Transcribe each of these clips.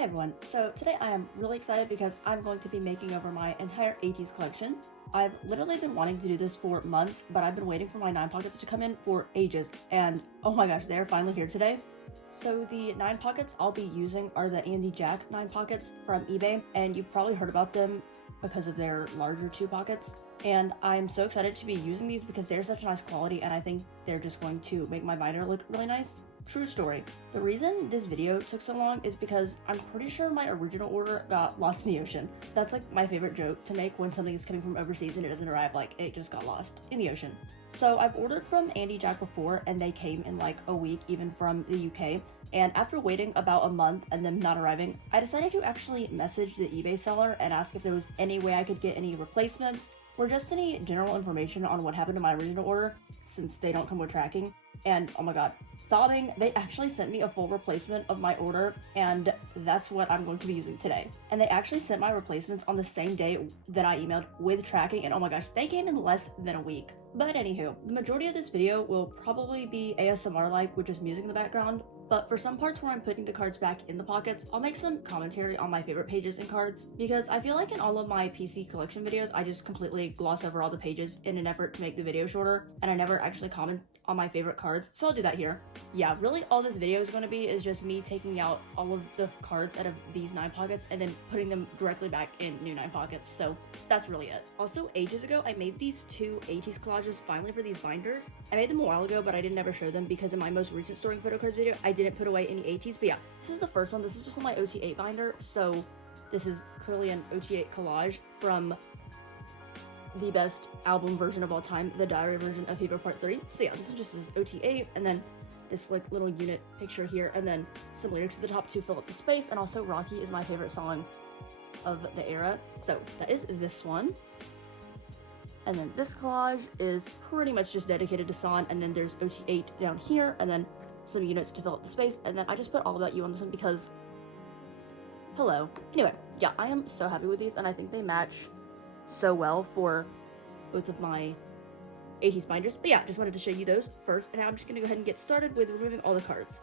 Hey everyone, so today I am really excited because I'm going to be making over my entire ateez collection. I've literally been wanting to do this for months, but I've been waiting for my 9 pockets to come in for ages, and oh my gosh, they're finally here today. So the 9 pockets I'll be using are the Andy Jack 9 pockets from eBay, and you've probably heard about them because of their larger 2 pockets. And I'm so excited to be using these because they're such nice quality, and I think they're just going to make my binder look really nice. True story. The reason this video took so long is because I'm pretty sure my original order got lost in the ocean. That's like my favorite joke to make when something is coming from overseas and it doesn't arrive, like it just got lost in the ocean. So I've ordered from Andy Jack before and they came in like a week even from the UK. And after waiting about a month and them not arriving, I decided to actually message the eBay seller and ask if there was any way I could get any replacements or just any general information on what happened to my original order since they don't come with tracking. And oh my god, sobbing, they actually sent me a full replacement of my order, and that's what I'm going to be using today. And they actually sent my replacements on the same day that I emailed with tracking, and oh my gosh, they came in less than a week. But anywho, the majority of this video will probably be ASMR-like with just music in the background, but for some parts where I'm putting the cards back in the pockets, I'll make some commentary on my favorite pages and cards, because I feel like in all of my PC collection videos, I just completely gloss over all the pages in an effort to make the video shorter, and I never actually comment on my favorite cards, so I'll do that here. Yeah, really all this video is going to be is just me taking out all of the cards out of these 9 pockets and then putting them directly back in new 9 pockets, so that's really it. Also, ages ago, I made these 2 ateez collages finally for these binders. I made them a while ago, but I didn't ever show them because in my most recent storing photocards video, I didn't put away any ateez, but yeah, this is the first one. This is just on my ot8 binder, so this is clearly an ot8 collage from the best album version of all time, the diary version of Fever Part 3. So yeah, this is just ot8, and then this like little unit picture here, and then some lyrics at the top to fill up the space, and also Rocky is my favorite song of the era, so that is this one. And then this collage is pretty much just dedicated to San, and then there's ot8 down here, and then some units to fill up the space, and then I just put All About You on this one because, hello. Anyway, yeah, I am so happy with these, and I think they match so well for both of my ateez binders. But yeah, just wanted to show you those first, and now I'm just gonna go ahead and get started with removing all the cards.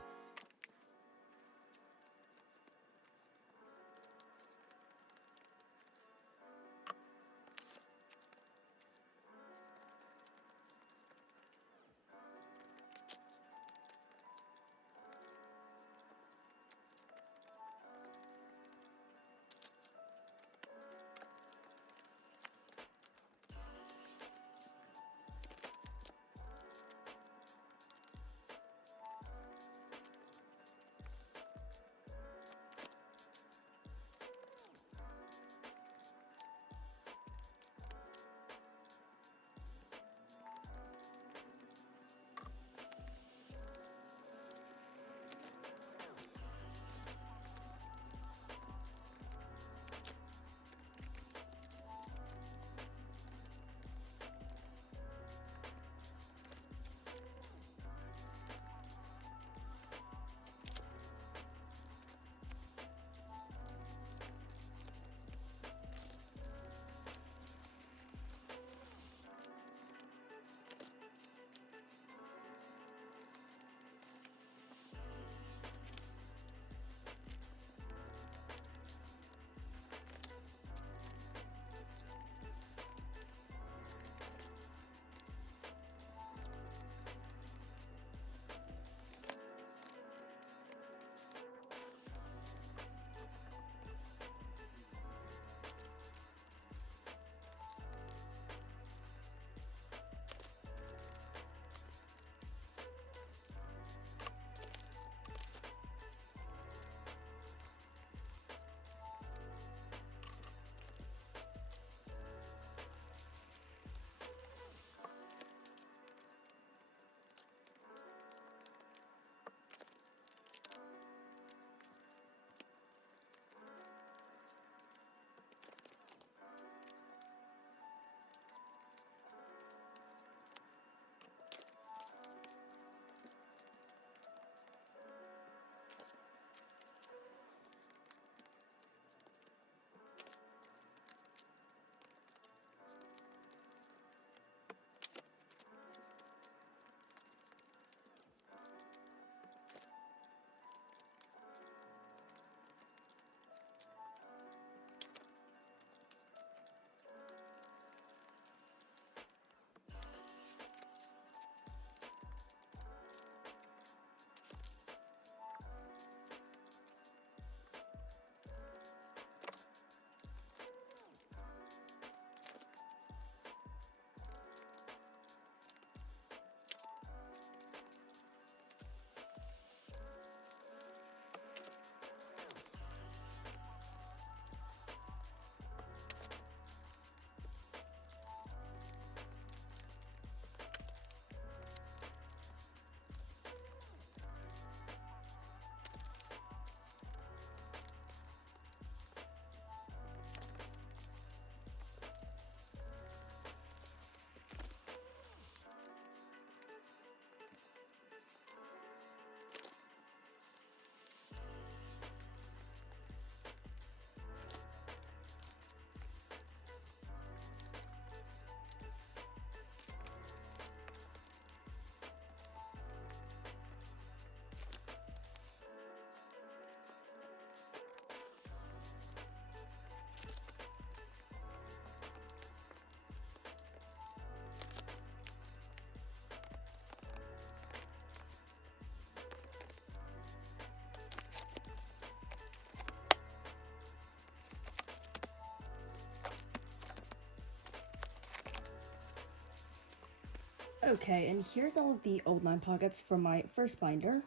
Okay, and here's all of the old 9 pockets from my first binder.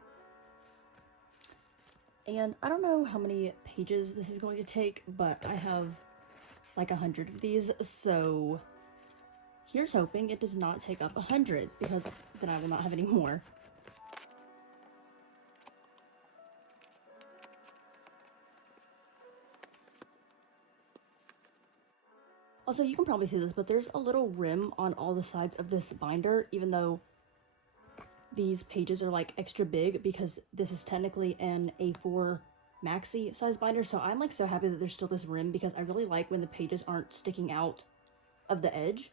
And I don't know how many pages this is going to take, but I have like 100 of these, so here's hoping it does not take up 100, because then I will not have any more. Also, you can probably see this, but there's a little rim on all the sides of this binder, even though these pages are like extra big, because this is technically an A4 maxi size binder. So I'm like so happy that there's still this rim, because I really like when the pages aren't sticking out of the edge.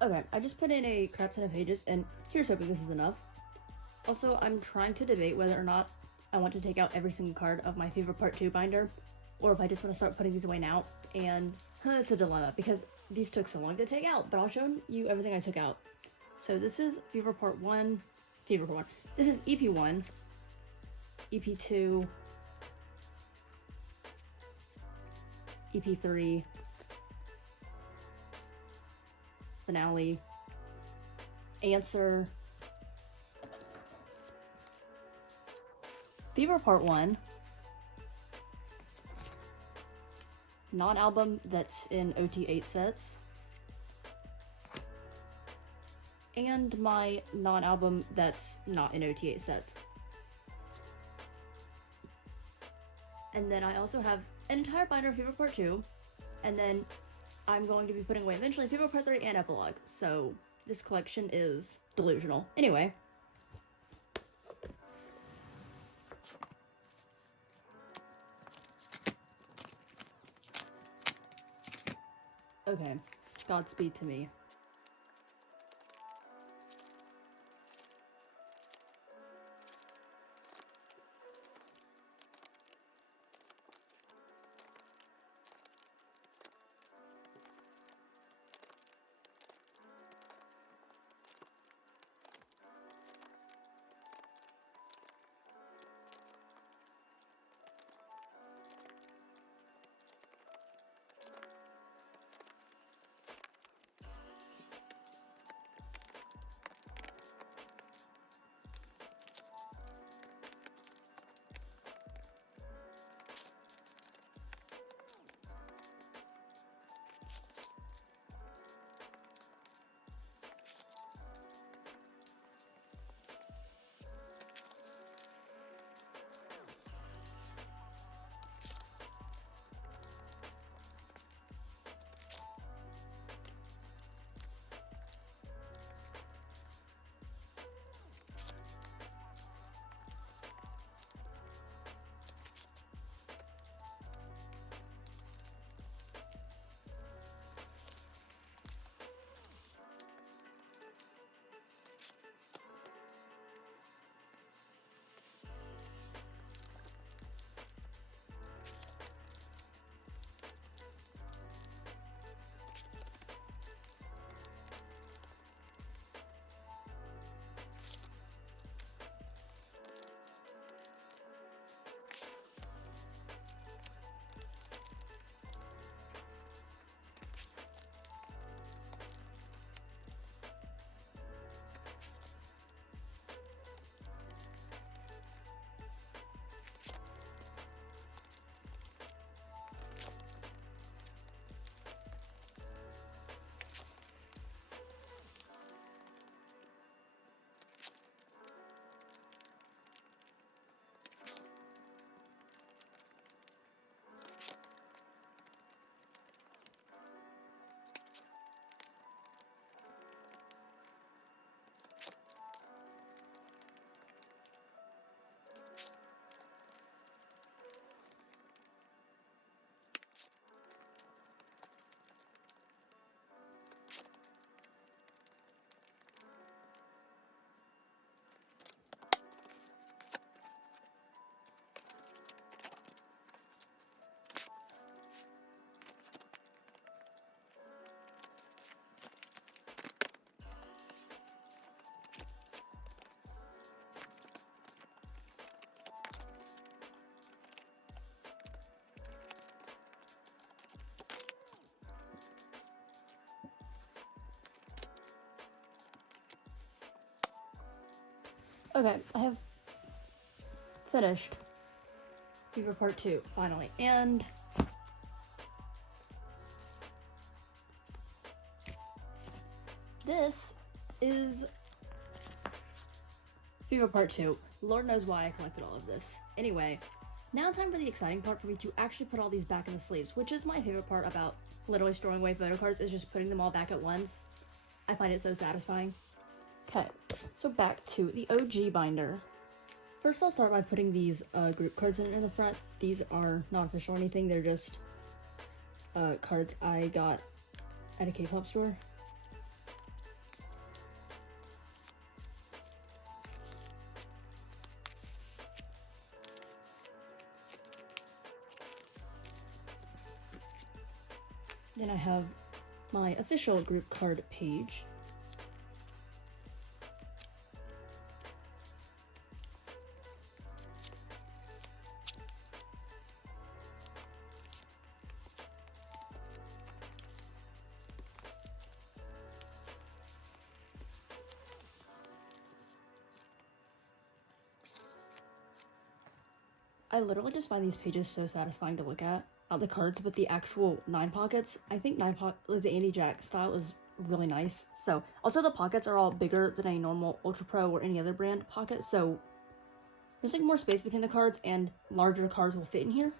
Okay, I just put in a crap ton of pages, and here's hoping this is enough. Also, I'm trying to debate whether or not I want to take out every single card of my favorite part 2 binder, or if I just want to start putting these away now, and it's a dilemma, because these took so long to take out, but I'll show you everything I took out. So this is Fever Part 1, Fever Part 1, this is EP1, EP2, EP3, Finale, Answer, Fever Part 1, non-album that's in ot8 sets, and my non-album that's not in ot8 sets. And then I also have an entire binder of Fever Part 2, and then I'm going to be putting away eventually Fever Part 3 and Epilogue, so this collection is delusional. Anyway. Okay, Godspeed to me. Okay, I have finished Fever Part 2, finally, and this is Fever Part 2. Lord knows why I collected all of this. Anyway, now time for the exciting part for me to actually put all these back in the sleeves, which is my favorite part about literally storing away photo cards, is just putting them all back at once. I find it so satisfying. Okay, so back to the OG binder. First, I'll start by putting these group cards in the front. These are not official or anything, they're just cards I got at a K-pop store. Then I have my official group card page. I literally just find these pages so satisfying to look at. Not the cards, but the actual 9 pockets. I think the Andy Jack style is really nice. So, also the pockets are all bigger than a normal Ultra Pro or any other brand pocket, so there's like more space between the cards and larger cards will fit in here.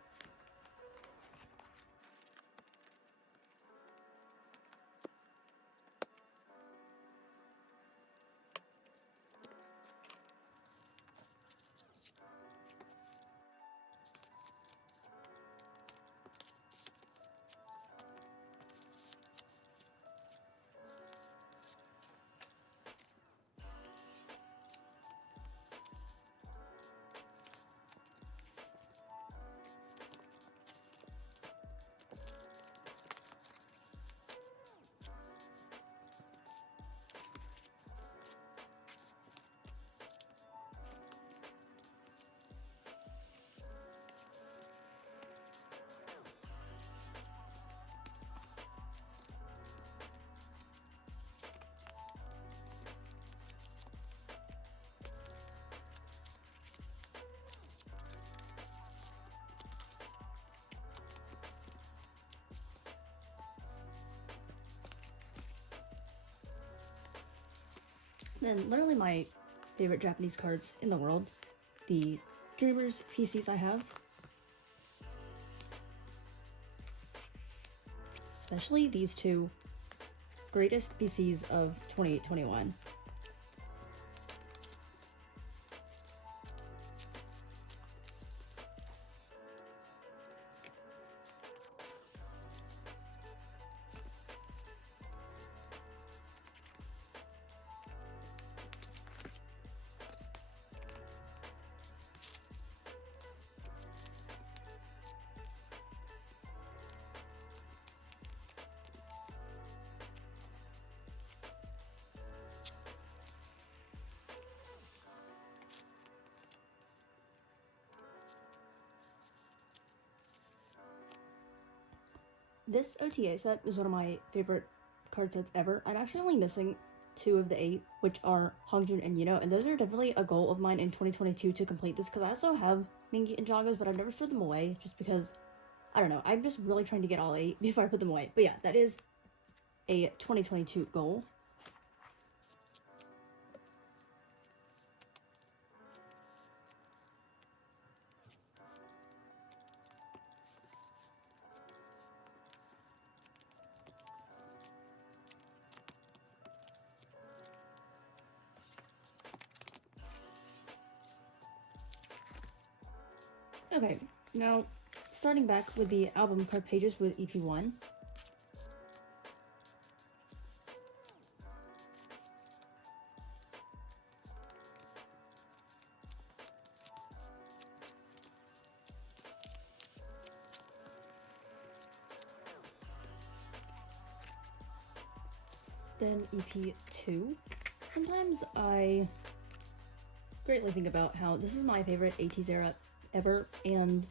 Then literally my favorite Japanese cards in the world, the Dreamers PCs I have. Especially these two greatest PCs of 2021. This OTA set is one of my favorite card sets ever. I'm actually only missing 2 of the 8, which are Hongjun and Yuno, and those are definitely a goal of mine in 2022 to complete this, because I also have Mingi and Jongos, but I've never stored them away, just because, I don't know, I'm just really trying to get all 8 before I put them away. But yeah, that is a 2022 goal. Okay, now starting back with the album card pages with EP1. Then EP2. Sometimes I greatly think about how this is my favorite ateez era ever, and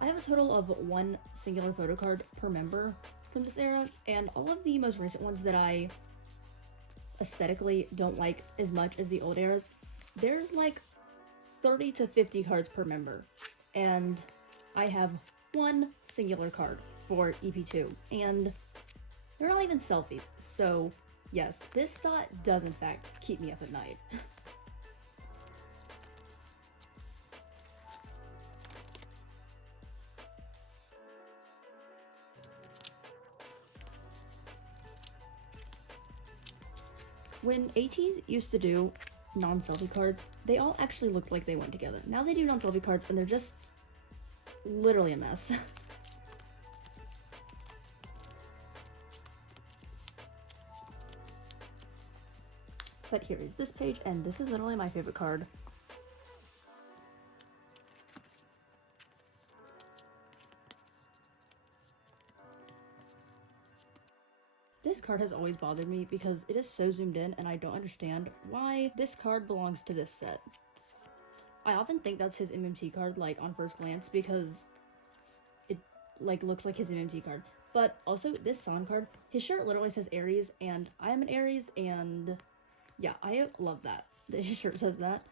I have a total of 1 singular photo card per member from this era, and all of the most recent ones that I aesthetically don't like as much as the old eras there's like 30 to 50 cards per member, and I have one singular card for EP2, and they're not even selfies, so yes, this thought does in fact keep me up at night. When ateez used to do non-selfie cards, they all actually looked like they went together. Now they do non-selfie cards and they're just literally a mess. But here is this page, and this is literally my favorite card. This card has always bothered me because it is so zoomed in and I don't understand why this card belongs to this set. I often think that's his MMT card, like, on first glance, because it, like, looks like his MMT card. But also, this San card, his shirt literally says Aries, and I am an Aries, and yeah, I love that his shirt says that.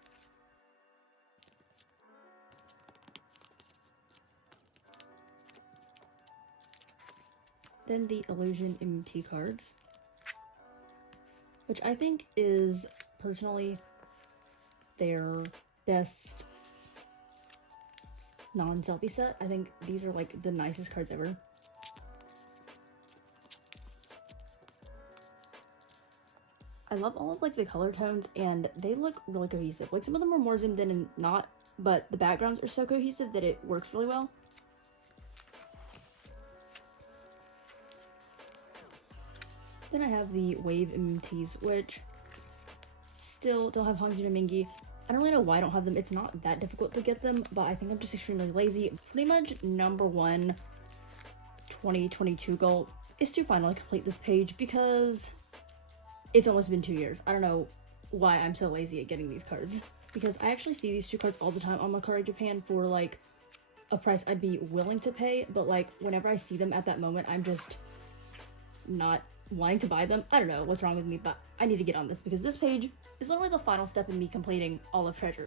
Then the Illusion MMT cards, which I think is, personally, their best non-selfie set. I think these are like the nicest cards ever. I love all of like the color tones, and they look really cohesive. Like, some of them are more zoomed in and not, but the backgrounds are so cohesive that it works really well. Then I have the Wave MMTs, which still don't have Hangjin and Mingi. I don't really know why I don't have them. It's not that difficult to get them, but I think I'm just extremely lazy. Pretty much number one 2022 goal is to finally complete this page because it's almost been 2 years. I don't know why I'm so lazy at getting these cards. Because I actually see these two cards all the time on Mercari Japan for like a price I'd be willing to pay, but like whenever I see them at that moment, I'm just not wanting to buy them. I don't know what's wrong with me, but I need to get on this because this page is literally the final step in me completing all of Treasure.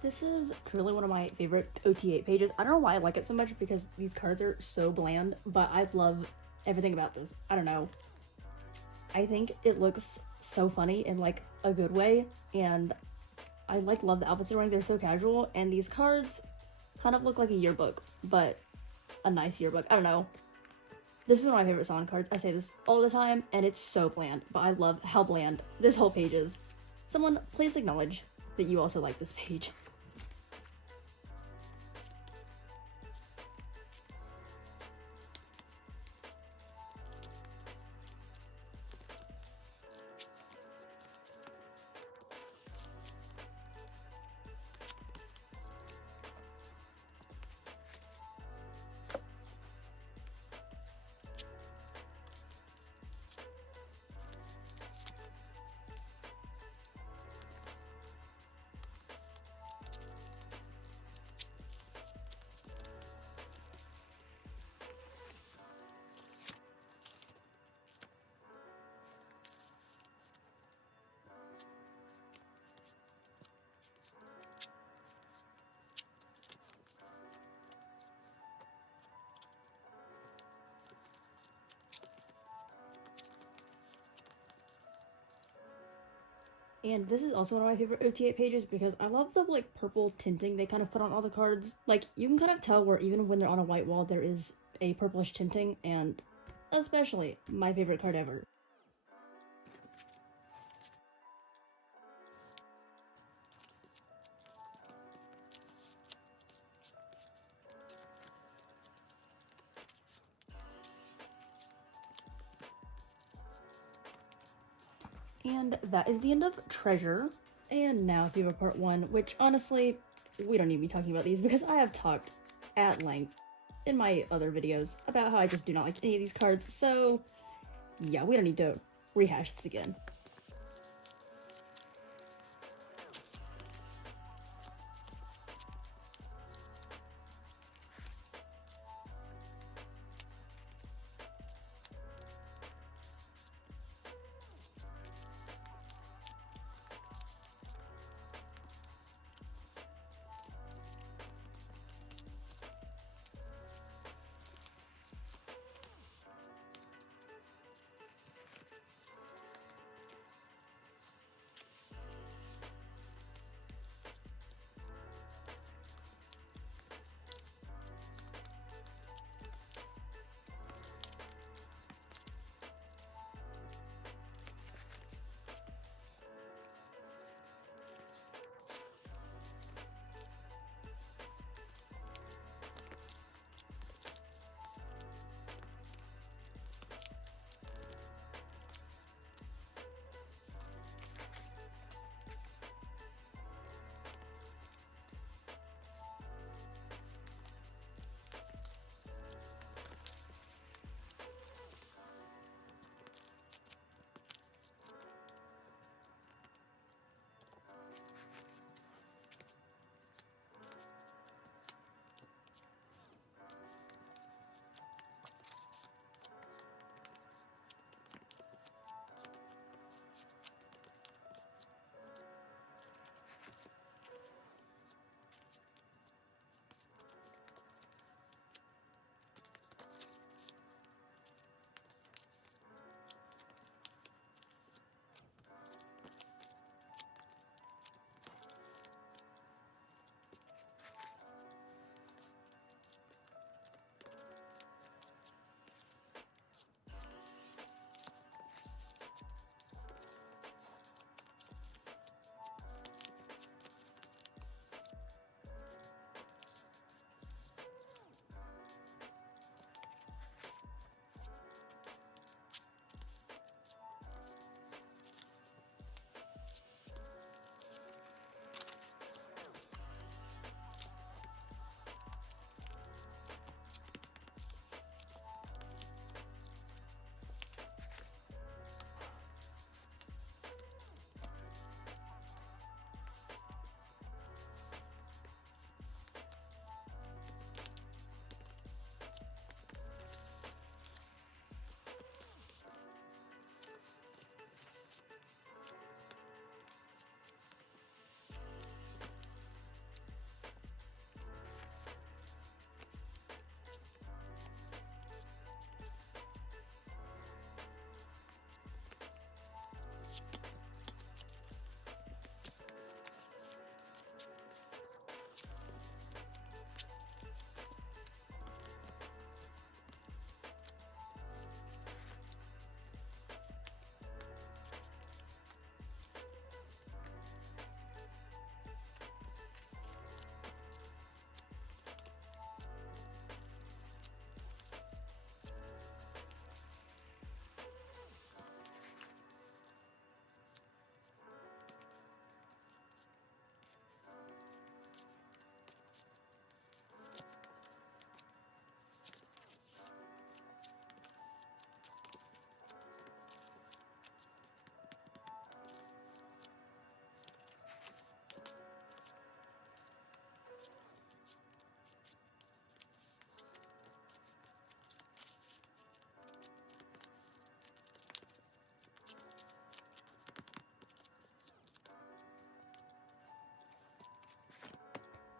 This is truly one of my favorite ot8 pages. I don't know why I like it so much because these cards are so bland, but I love everything about this. I don't know. I think it looks so funny in like a good way, and I like love the outfits they're wearing. They're so casual, and these cards kind of look like a yearbook, but a nice yearbook. I don't know. This is one of my favorite San cards. I say this all the time, and it's so bland, but I love how bland this whole page is. Someone please acknowledge that you also like this page. And this is also one of my favorite ot8 pages because I love the like purple tinting they kind of put on all the cards. Like you can kind of tell where even when they're on a white wall there is a purplish tinting, and especially my favorite card ever. And that is the end of Treasure. And now Fever Part 1, which honestly, we don't need me talking about these because I have talked at length in my other videos about how I just do not like any of these cards, so yeah, we don't need to rehash this again.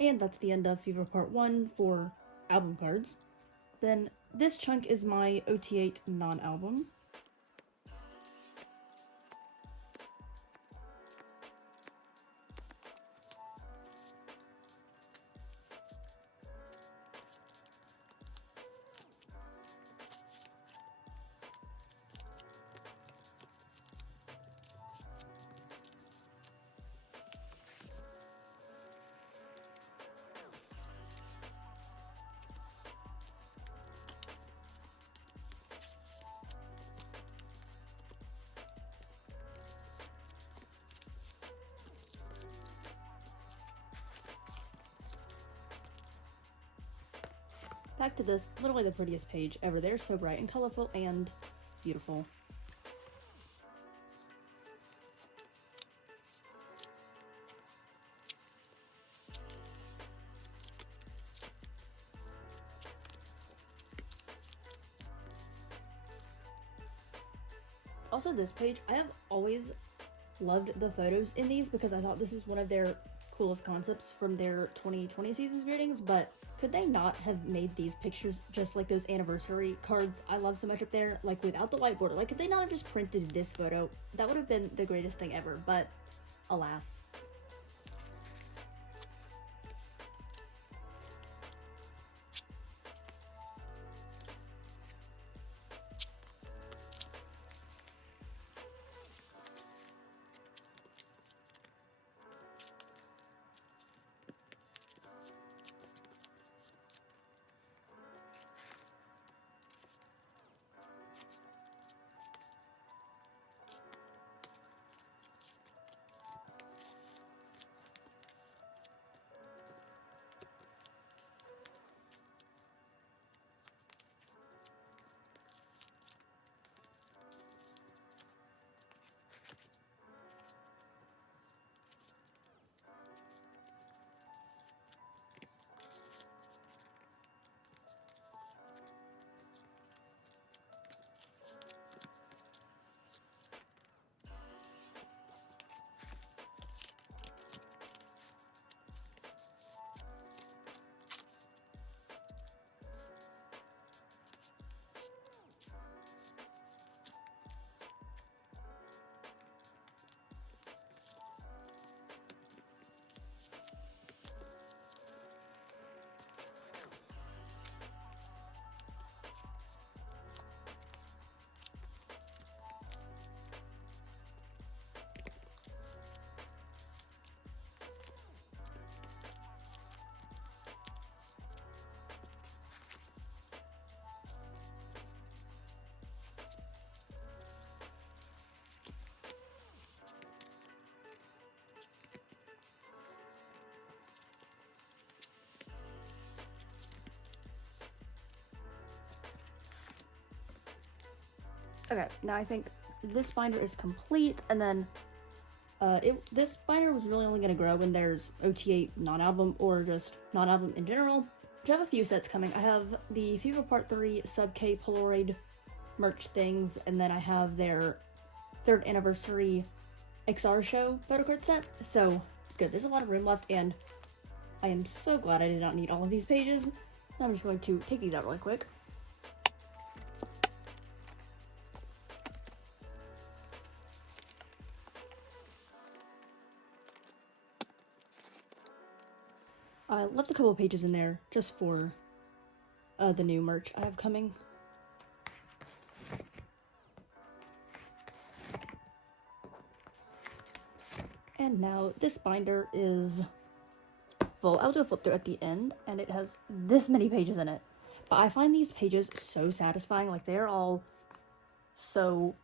And that's the end of Fever Part 1 for album cards. Then this chunk is my ot8 non-album. back to this, literally the prettiest page ever. They're so bright and colorful and beautiful. Also this page, I have always loved the photos in these because I thought this was one of their coolest concepts from their 2020 season's readings, but could they not have made these pictures just like those anniversary cards I love so much up there, like without the white border? Like, could they not have just printed this photo? That would have been the greatest thing ever, but alas. Okay, now I think this binder is complete, and then this binder was really only going to grow when there's ot8 non-album or just non-album in general. I have a few sets coming. I have the Fever Part 3 Sub K Polaroid merch things, and then I have their 3rd anniversary XR show photocard set. So good, there's a lot of room left, and I am so glad I did not need all of these pages. I'm just going to take these out really quick. I left a couple of pages in there just for the new merch I have coming. And now this binder is full. I'll do a flip through at the end, and it has this many pages in it. But I find these pages so satisfying. Like, they're all so,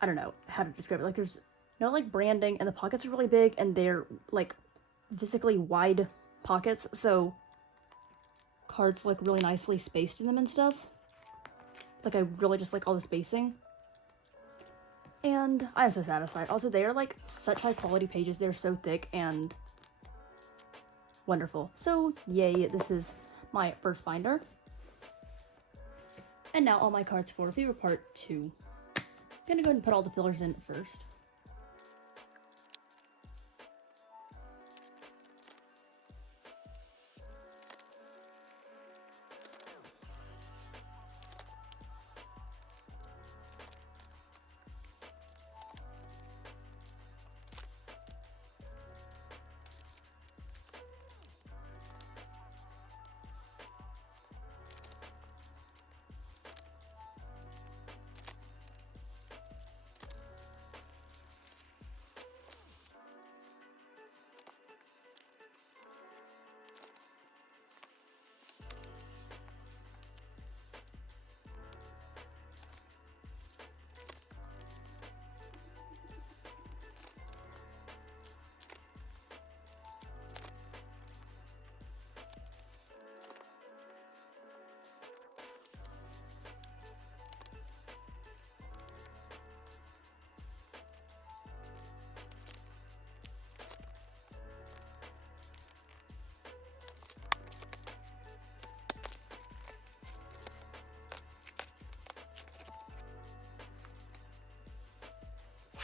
I don't know how to describe it. Like, there's no like branding, and the pockets are really big, and they're like physically wide pockets, so cards look really nicely spaced in them and stuff. Like, I really just like all the spacing, and I'm so satisfied. Also, they are like such high quality pages. They're so thick and wonderful. So yay, this is my first binder. And now all my cards for Fever Part 2. I'm gonna go ahead and put all the fillers in first.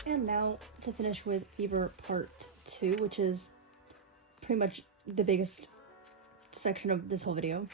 And now to finish with Fever Part 2, which is pretty much the biggest section of this whole video.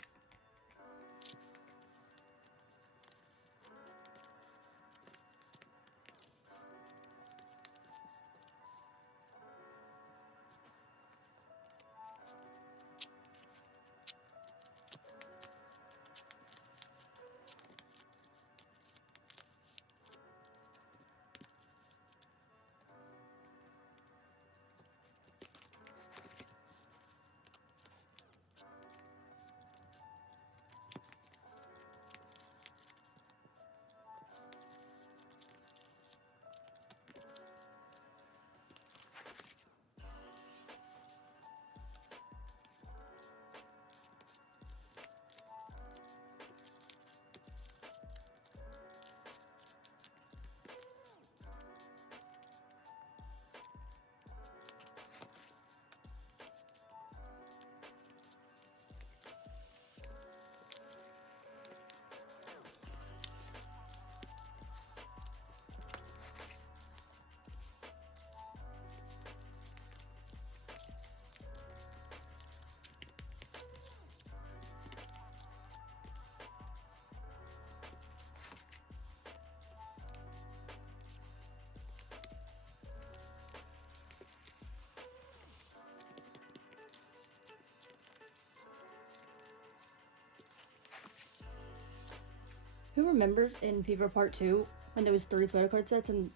Who remembers in Fever Part 2 when there was 3 photocard sets and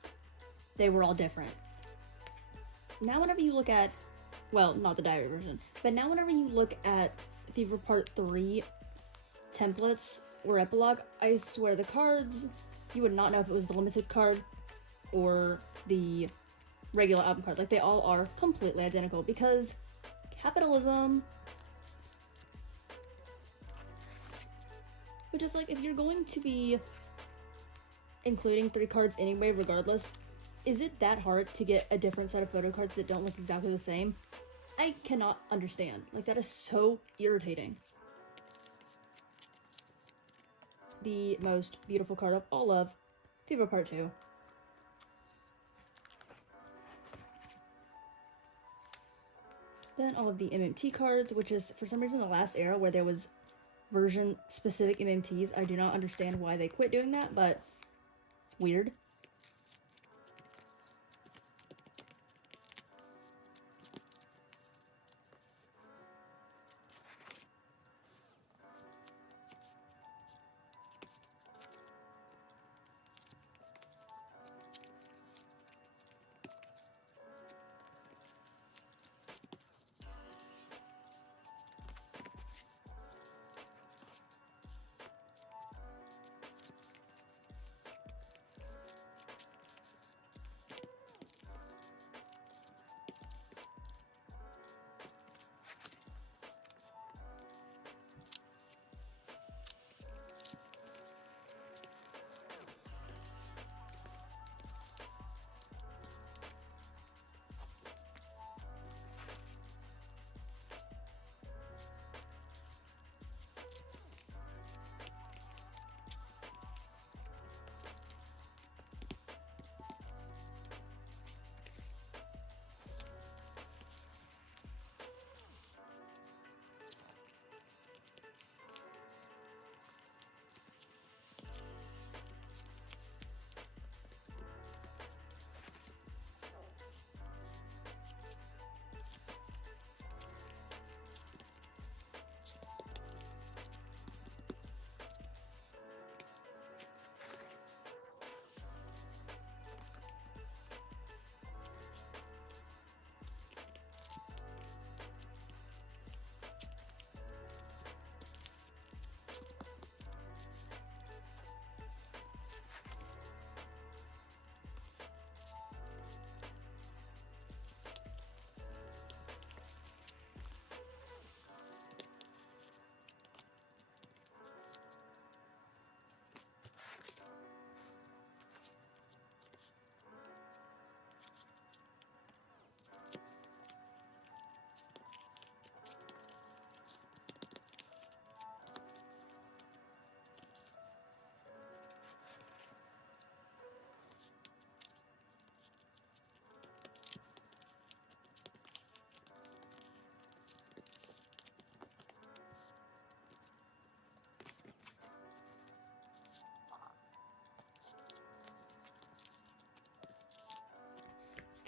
they were all different? Now whenever you look at, well, not the diary version, but now whenever you look at Fever Part 3 templates or epilogue, I swear the cards, you would not know if it was the limited card or the regular album card. Like, they all are completely identical because capitalism. Which is like, if you're going to be including 3 cards anyway, regardless, is it that hard to get a different set of photo cards that don't look exactly the same? I cannot understand. Like, that is so irritating. The most beautiful card of all of Fever Part 2. Then all of the MMT cards, which is for some reason the last era where there was version specific MMTs. I do not understand why they quit doing that, but weird.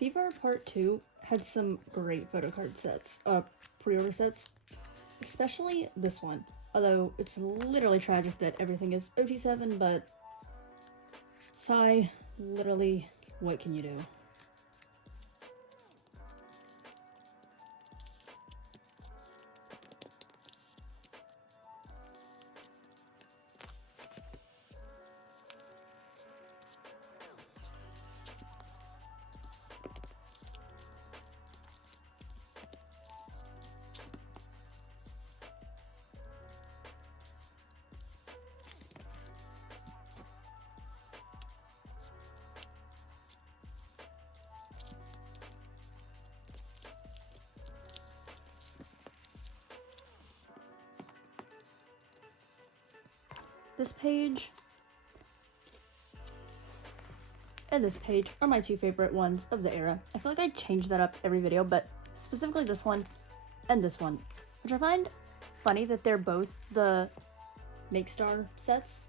Fever Part 2 had some great photo card sets, pre-order sets, especially this one. Although it's literally tragic that everything is ot8, but sigh, literally, what can you do? This page and this page are my two favorite ones of the era. I feel like I change that up every video, but specifically this one and this one, which I find funny that they're both the Make Star sets.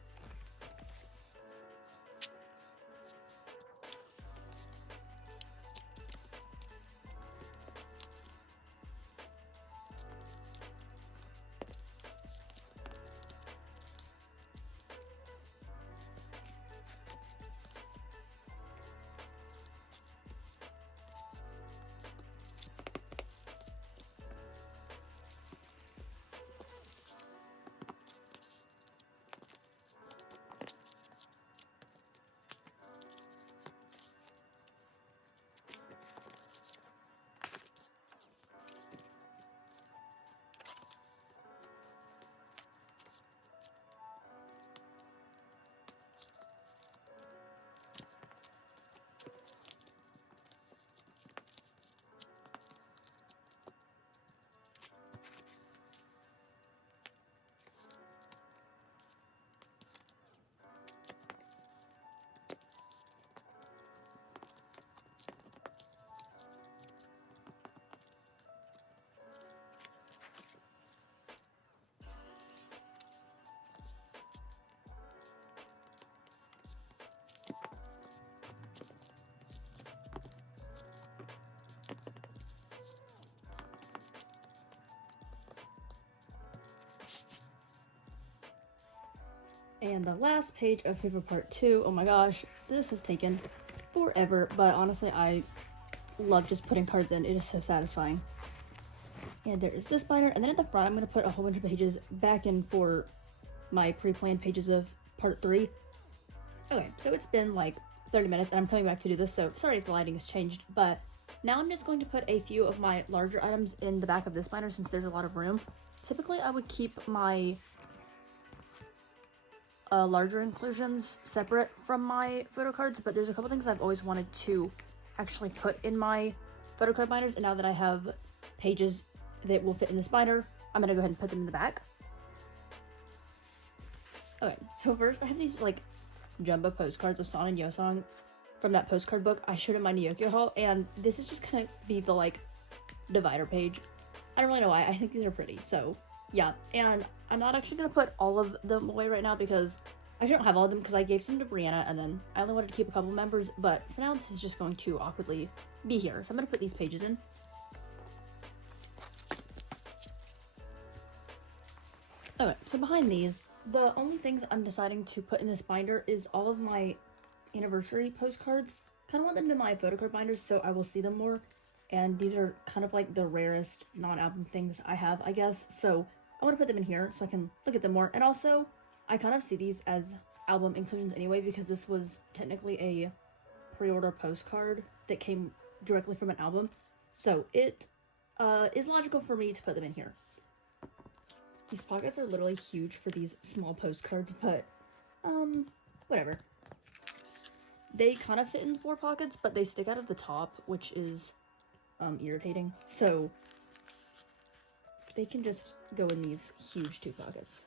And the last page of Fever Part 2, oh my gosh, this has taken forever, but honestly, I love just putting cards in. It is so satisfying. And there is this binder, and then at the front, I'm going to put a whole bunch of pages back in for my pre-planned pages of Part 3. Okay, so it's been like 30 minutes, and I'm coming back to do this, so sorry if the lighting has changed, but now I'm just going to put a few of my larger items in the back of this binder since there's a lot of room. Typically, I would keep my larger inclusions separate from my photo cards, but there's a couple things I've always wanted to actually put in my photo card binders, and now that I have pages that will fit in this binder, I'm gonna go ahead and put them in the back. Okay, so first I have these like jumbo postcards of San and Yosong from that postcard book I showed in my Nyokyo haul, and this is just gonna be the like divider page. I don't really know why, I think these are pretty, so yeah. And I'm not actually gonna put all of them away right now because I don't have all of them because I gave some to Brianna and then I only wanted to keep a couple members, but for now this is just going to awkwardly be here. So I'm gonna put these pages in. Okay, so behind these, the only things I'm deciding to put in this binder is all of my anniversary postcards. Kind of want them to my photo card binders so I will see them more, and these are kind of like the rarest non-album things I have, I guess, so I want to put them in here so I can look at them more. And also, I kind of see these as album inclusions anyway because this was technically a pre-order postcard that came directly from an album, so it is logical for me to put them in here. These pockets are literally huge for these small postcards, but whatever. They kind of fit in 4 pockets, but they stick out of the top, which is irritating, so they can just go in these huge 2 pockets.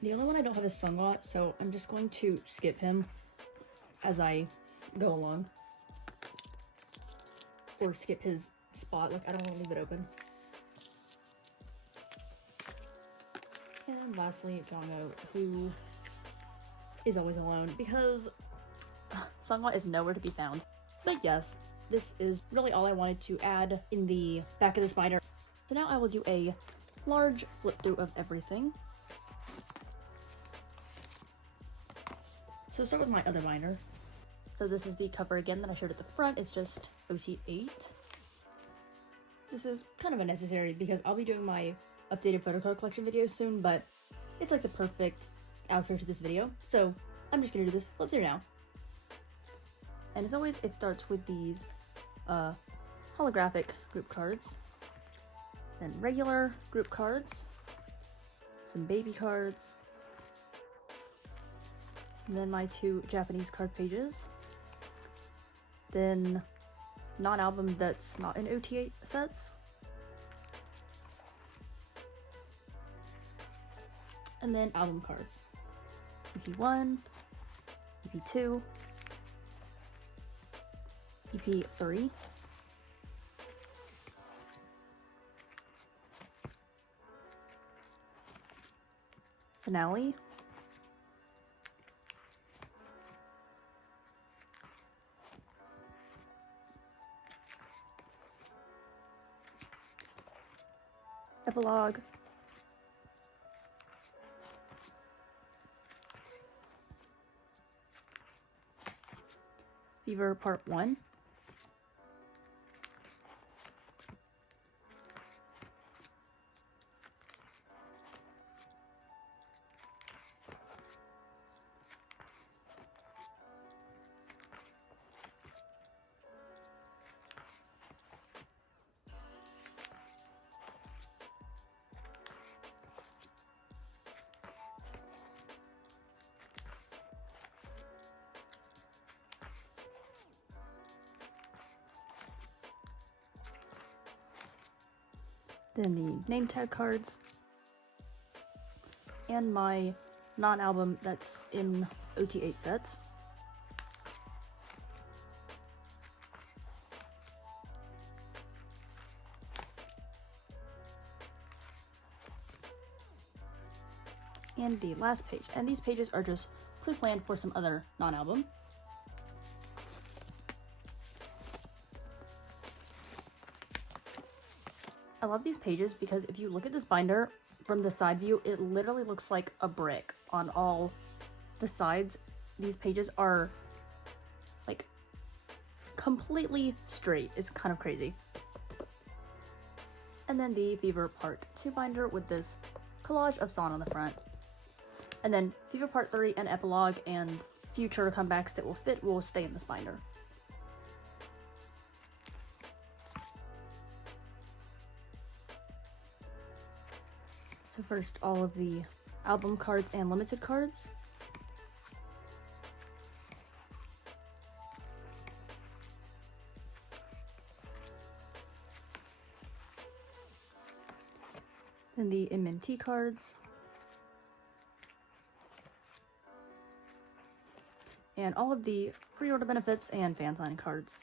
The only one I don't have is Sunghwa, so I'm just going to skip him as I go along. Or skip his spot, like I don't want to leave it open. And And lastly, Jongo, who is always alone because Sungwa is nowhere to be found. But yes, this is really all I wanted to add in the back of this binder. So now I will do a large flip through of everything. So start with my other binder. So this is the cover again that I showed at the front. It's just ot8. This is kind of unnecessary because I'll be doing my updated photo card collection video soon, but it's like the perfect outro to this video. So I'm just gonna do this flip through now. And as always, it starts with these holographic group cards, then regular group cards, some baby cards, and then my 2 Japanese card pages, then non-album that's not in ot8 sets, and then album cards, EP1, EP2, EP3, Finale, Epilogue, Fever Part 1, then the name tag cards, and my non-album that's in ot8 sets. And the last page. And these pages are just pre-planned for some other non-album. I love these pages because if you look at this binder from the side view, it literally looks like a brick on all the sides. These pages are like completely straight. It's kind of crazy. And then the Fever Part 2 binder with this collage of San on the front. And then Fever Part 3 and Epilogue and future comebacks that will fit will stay in this binder. So first, all of the album cards and limited cards. Then the MNT cards. And all of the pre-order benefits and fan sign cards.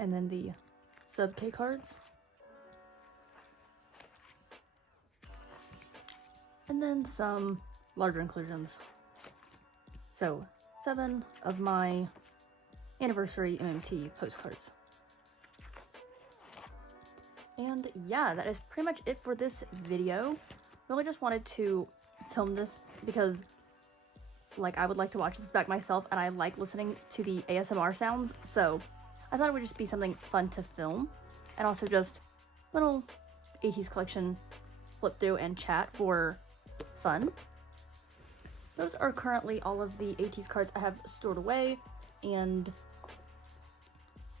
And then the sub K cards. And then some larger inclusions. So 7 of my anniversary MMT postcards. And yeah, that is pretty much it for this video. Really just wanted to film this because like I would like to watch this back myself and I like listening to the ASMR sounds, so I thought it would just be something fun to film, and also just little ateez collection flip through and chat for fun. Those are currently all of the ateez cards I have stored away, and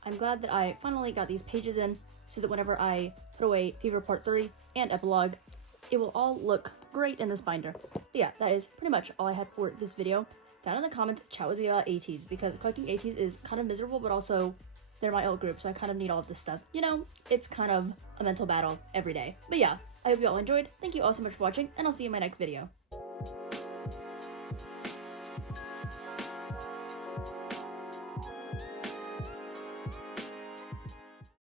I'm glad that I finally got these pages in so that whenever I put away Fever Part 3 and Epilogue, it will all look great in this binder. But yeah, that is pretty much all I had for this video. Down in the comments, chat with me about ateez, because collecting ateez is kind of miserable, but also they're my old group, so I kind of need all of this stuff. You know, it's kind of a mental battle every day. But yeah, I hope you all enjoyed. Thank you all so much for watching, and I'll see you in my next video.